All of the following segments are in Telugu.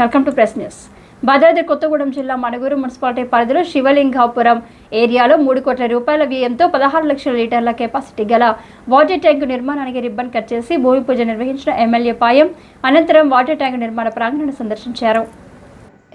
Welcome to press news. Bhadradri Kothagudem జిల్లా మణుగూరు మున్సిపాలిటీ పరిధిలో శివలింగాపురం ఏరియాలో 3 కోట్ల రూపాయల వ్యయంతో 16 లక్షల లీటర్ల కెపాసిటీ గల వాటర్ ట్యాంకు నిర్మాణానికి రిబ్బన్ కట్ చేసి భూమి పూజ నిర్వహించిన ఎమ్మెల్యే పాయం అనంతరం వాటర్ ట్యాంకు నిర్మాణ ప్రాంగణాన్ని సందర్శించారు.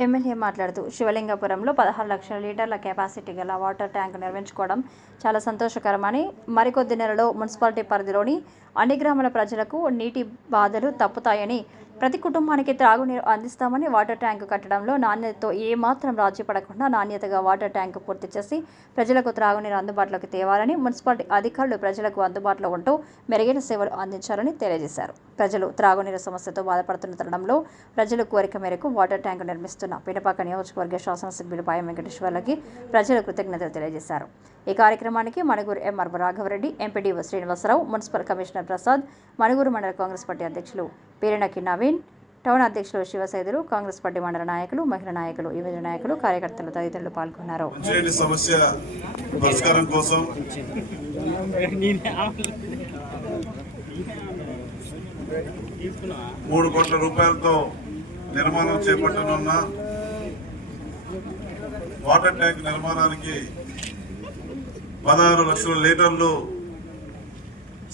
ఎమ్మెల్యే మాట్లాడుతూ శివలింగపురంలో 16 లక్షల లీటర్ల కెపాసిటీ గల వాటర్ ట్యాంకు నిర్మించుకోవడం చాలా సంతోషకరమని, మరికొద్ది నెలలో మున్సిపాలిటీ పరిధిలోని అన్ని గ్రామాల ప్రజలకు నీటి బాధలు తప్పుతాయని, ప్రతి కుటుంబానికి త్రాగునీరు అందిస్తామని, వాటర్ ట్యాంకు కట్టడంలో నాణ్యతతో ఏమాత్రం రాజీ పడకుండా నాణ్యతగా వాటర్ ట్యాంకు పూర్తి చేసి ప్రజలకు త్రాగునీరు అందుబాటులోకి తేవాలని, మున్సిపాలిటీ అధికారులు ప్రజలకు అందుబాటులో ఉంటూ మెరుగైన సేవలు అందించాలని తెలియజేశారు. ప్రజలు త్రాగునీరు సమస్యతో బాధపడుతున్న తరుణంలో ప్రజల కోరిక మేరకు వాటర్ ట్యాంకు నిర్మిస్తున్న పినపాక నియోజకవర్గ శాసనసభ్యులు పాయం వెంకటేశ్వర్లకి ప్రజలు కృతజ్ఞతలు తెలియజేశారు. ఈ కార్యక్రమానికి Manuguru MR Raghava Reddy, MPDO Srinivasa Rao, municipal commissioner Prasad, Manuguru మండల కాంగ్రెస్ పార్టీ అధ్యక్షులు పేరినకి నవీన్, టౌన్ అధ్యక్షులు శివసైదులు, కాంగ్రెస్ పార్టీ మండల నాయకులు, మహిళా నాయకులు, యువజన నాయకులు, కార్యకర్తలు తదితరులు పాల్గొన్నారు. సమస్య పరిష్కారం కోసం 3 కోట్ల రూపాయలతో నిర్మాణం చేపట్టనున్న వాటర్ ట్యాంక్ నిర్మాణానికి 16 లక్షల లీటర్లు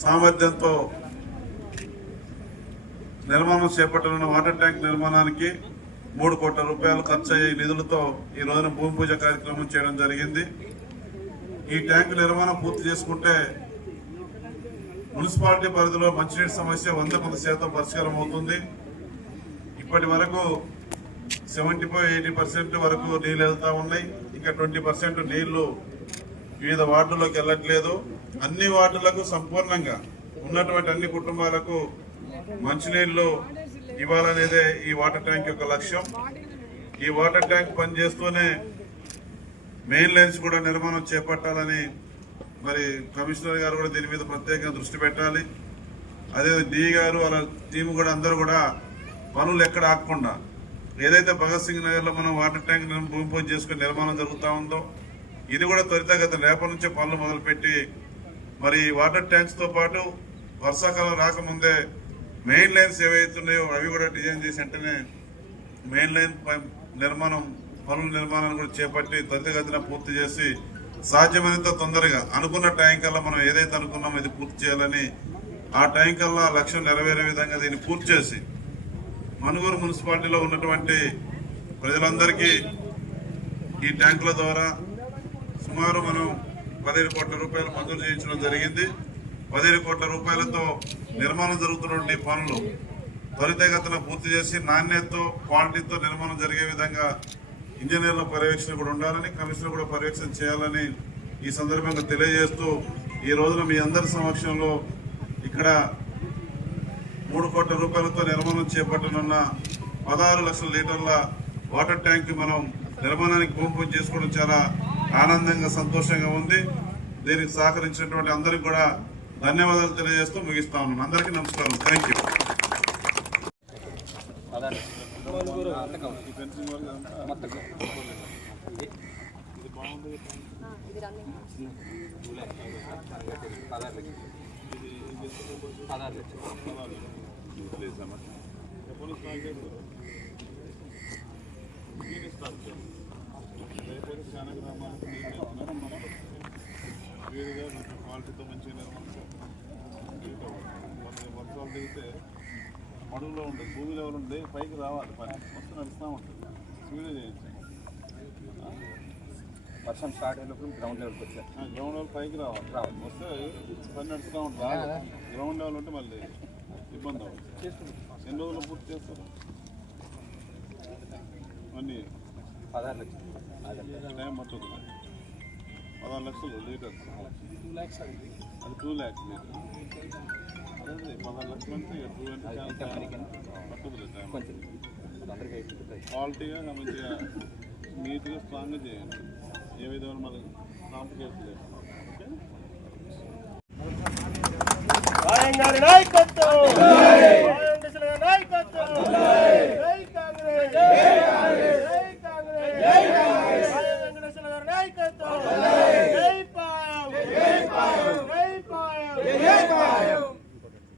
సామర్థ్యంతో నిర్మాణం చేపట్టనున్న వాటర్ ట్యాంక్ నిర్మాణానికి 3 కోట్ల రూపాయలు ఖర్చు అయ్యే నిధులతో ఈ రోజున భూమి పూజ కార్యక్రమం చేయడం జరిగింది. ఈ ట్యాంక్ నిర్మాణం పూర్తి చేసుకుంటే మున్సిపాలిటీ పరిధిలో మంచినీటి సమస్య 100% పరిష్కారం అవుతుంది. ఇప్పటి వరకు 75-80% వరకు నీళ్ళు వెళ్తా ఉన్నాయి. ఇంకా 20% నీళ్లు వివిధ వార్డుల్లోకి వెళ్ళట్లేదు. అన్ని వార్డులకు సంపూర్ణంగా ఉన్నటువంటి అన్ని కుటుంబాలకు మంచినీళ్లు ఇవ్వాలనేదే ఈ వాటర్ ట్యాంక్ యొక్క లక్ష్యం. ఈ వాటర్ ట్యాంక్ పనిచేస్తూనే మెయిన్ లైన్స్ కూడా నిర్మాణం చేపట్టాలని మరి కమిషనర్ గారు కూడా దీని మీద ప్రత్యేకంగా దృష్టి పెట్టాలి. అదే డి గారు వాళ్ళ టీం కూడా అందరూ కూడా పనులు ఎక్కడ ఆగకుండా ఏదైతే భగత్ సింగ్ నగర్ లో మనం వాటర్ ట్యాంక్ భూమి పూజ చేసుకుని నిర్మాణం జరుగుతూ ఉందో ఇది కూడా త్వరితగతిన రేపటి నుంచే పనులు మొదలుపెట్టి మరి వాటర్ ట్యాంక్స్ తో పాటు వర్షాకాలం రాకముందే మెయిన్ లైన్స్ ఏవైతున్నాయో అవి కూడా డిజైన్ చేసి వెంటనే మెయిన్ లైన్ పనుల నిర్మాణాన్ని కూడా చేపట్టి త్వరితగతిన పూర్తి చేసి సాధ్యమైనంత తొందరగా అనుకున్న టైం కల్లా మనం ఏదైతే అనుకున్నామో ఇది పూర్తి చేయాలని, ఆ టైం కల్లా లక్ష్యం నెరవేరే విధంగా దీన్ని పూర్తి చేసి మణుగూరు మున్సిపాలిటీలో ఉన్నటువంటి ప్రజలందరికీ ఈ ట్యాంకుల ద్వారా సుమారు మనం 15 కోట్ల రూపాయలు మంజూరు చేయించడం జరిగింది. 15 కోట్ల రూపాయలతో నిర్మాణం జరుగుతున్నటువంటి పనులు త్వరితగతిన పూర్తి చేసి నాణ్యతతో క్వాలిటీతో నిర్మాణం జరిగే విధంగా ఇంజనీర్ల పర్యవేక్షణ కూడా ఉండాలని, కమిషనర్ కూడా పర్యవేక్షణ చేయాలని ఈ సందర్భంగా తెలియజేస్తూ ఈ రోజున మీ అందరి సమక్షంలో ఇక్కడ 3 కోట్ల రూపాయలతో నిర్మాణం చేపట్టనున్న 16 లక్షల లీటర్ల వాటర్ ట్యాంక్ మనం నిర్మాణానికి భూమి పూజ చేసుకోవడం చాలా ఆనందంగా సంతోషంగా ఉంది. దీనికి సహకరించినటువంటి అందరికి కూడా ధన్యవాదాలు తెలియజేస్తూ ముగిస్తా ఉన్నాను. అందరికీ నమస్కారం. Thank you. క్వాలిటీతో మంచిగా నిర్మాణం వర్షాలు దిగితే అడుగులో ఉంటుంది, భూమి లెవెల్ ఉంటే పైకి రావాలి, పని మొత్తం నడుస్తూ ఉంటుంది. స్పీడ్ చేయించాం. వర్షం స్టార్ట్ అయినప్పుడు గ్రౌండ్ లెవెల్కి వచ్చారు. గ్రౌండ్ లెవెల్ పైకి రావాలి, వస్తే పని నడుస్తూ ఉంటుంది. గ్రౌండ్ లెవెల్ ఉంటే మళ్ళీ ఇబ్బంది అవుతుంది. ఎన్ని రోజులు పూర్తి చేస్తారు? అన్నీ 16 లక్షలు టైం పడుతుంది. 16 లక్షలు లీటర్స్, అది 2 lakhs లీటర్. అదే 16 లక్షలు అంటే 2 అంటే పట్టుతుంది టైం. క్వాలిటీగా మంచిగా నీట్గా స్ట్రాంగ్గా చేయండి. ఏ విధంగా మనకి కాంప్లికేట్ లేదు. జై